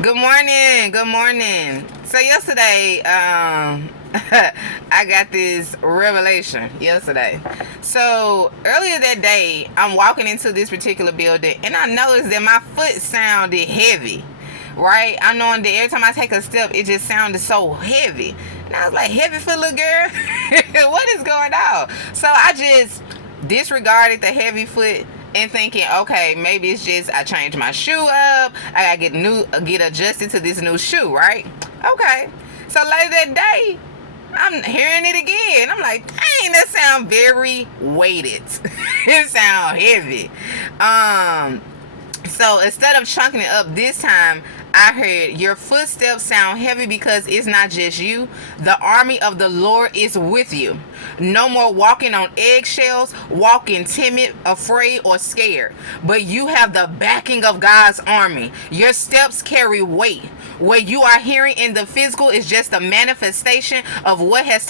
Good morning. Good morning. So yesterday, I got this revelation yesterday. So earlier that day, I'm walking into this particular building, and I noticed that my foot sounded heavy. Right? I'm knowing that every time I take a step, it just sounded so heavy. And I was like, heavy foot, little girl? What is going on? So I just disregarded the heavy foot and thinking, okay, maybe it's just I changed my shoe up. I gotta get adjusted to this new shoe, right? Okay. So later that day, I'm hearing it again. I'm like, dang, that sound very weighted. It sound heavy. So instead of chunking it up this time, I heard your footsteps sound heavy because it's not just you. The army of the Lord is with you. No more walking on eggshells, walking timid, afraid, or scared. But you have the backing of God's army. Your steps carry weight. What you are hearing in the physical is just a manifestation of what has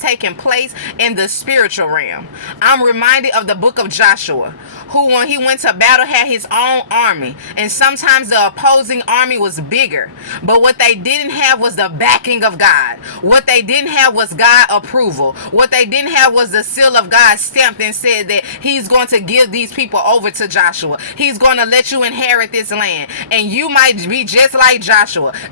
taken place in the spiritual realm. I'm reminded of the book of Joshua, who when he went to battle had his own army, and sometimes the opposing army was bigger, but what they didn't have was the backing of God. What they didn't have was God approval. What they didn't have was the seal of God stamped and said that he's going to give these people over to Joshua. He's going to let you inherit this land, and you might be just like Joshua.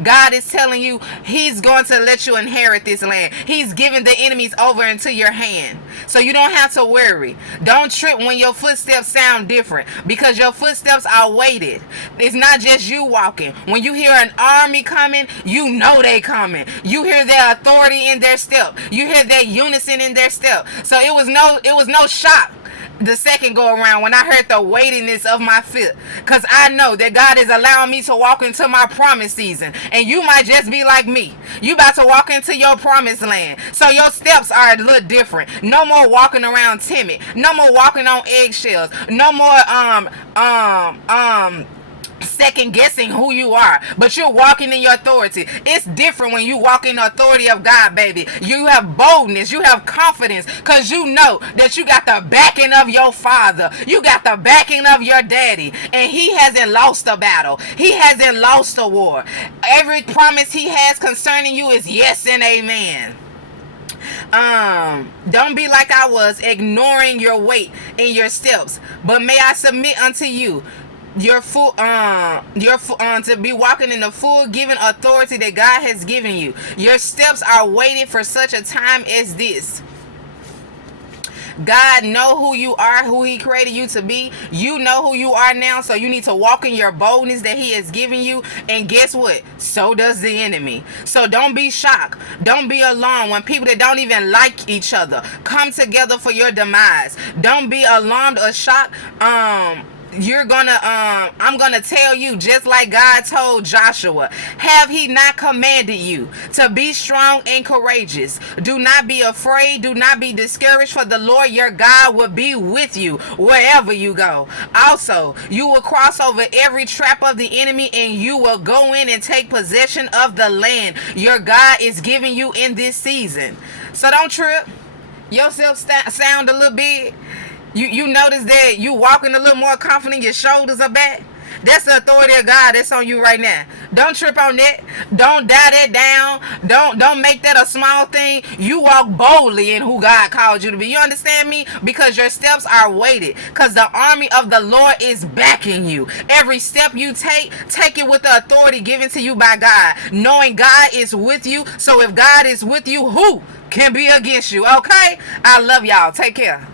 God is telling you he's going to let you inherit this land. He's giving the enemies over into your hand, so you don't have to worry. Don't trip when your footsteps sound different, because your footsteps are weighted. It's not just you walking. When you hear an army coming, you know they coming. You hear their authority in their step. You hear their unison in their step. So it was no shock the second go around when I heard the weightiness of my foot, because I know that God is allowing me to walk into my promised season. And you might just be like me. You about to walk into your promised land, so your steps are a little different. No more walking around timid. No more walking on eggshells. No more second guessing who you are, but you're walking in your authority. It's different when you walk in the authority of God, baby. You have boldness, you have confidence, because you know that you got the backing of your father, you got the backing of your daddy, and he hasn't lost a battle, he hasn't lost a war. Every promise he has concerning you is yes and amen. Don't be like I was, ignoring your weight in your steps, but may I submit unto you to be walking in the full given authority that God has given you. Your steps are weighted for such a time as this. God know who you are, who he created you to be. You know who you are now, so you need to walk in your boldness that he has given you. And guess what? So does the enemy. So don't be shocked. Don't be alarmed when people that don't even like each other come together for your demise. Don't be alarmed or shocked. I'm gonna tell you, just like God told Joshua, have he not commanded you to be strong and courageous? Do not be afraid, do not be discouraged, for the Lord your God will be with you wherever you go. Also, you will cross over every trap of the enemy, and you will go in and take possession of the land your God is giving you in this season. So don't trip. Yourself sound a little big. You notice that you walking a little more confident, your shoulders are back. That's the authority of God that's on you right now. Don't trip on that. Don't die that down. Don't make that a small thing. You walk boldly in who God called you to be. You understand me? Because your steps are weighted. Because the army of the Lord is backing you. Every step you take it with the authority given to you by God. Knowing God is with you. So if God is with you, who can be against you? Okay? I love y'all. Take care.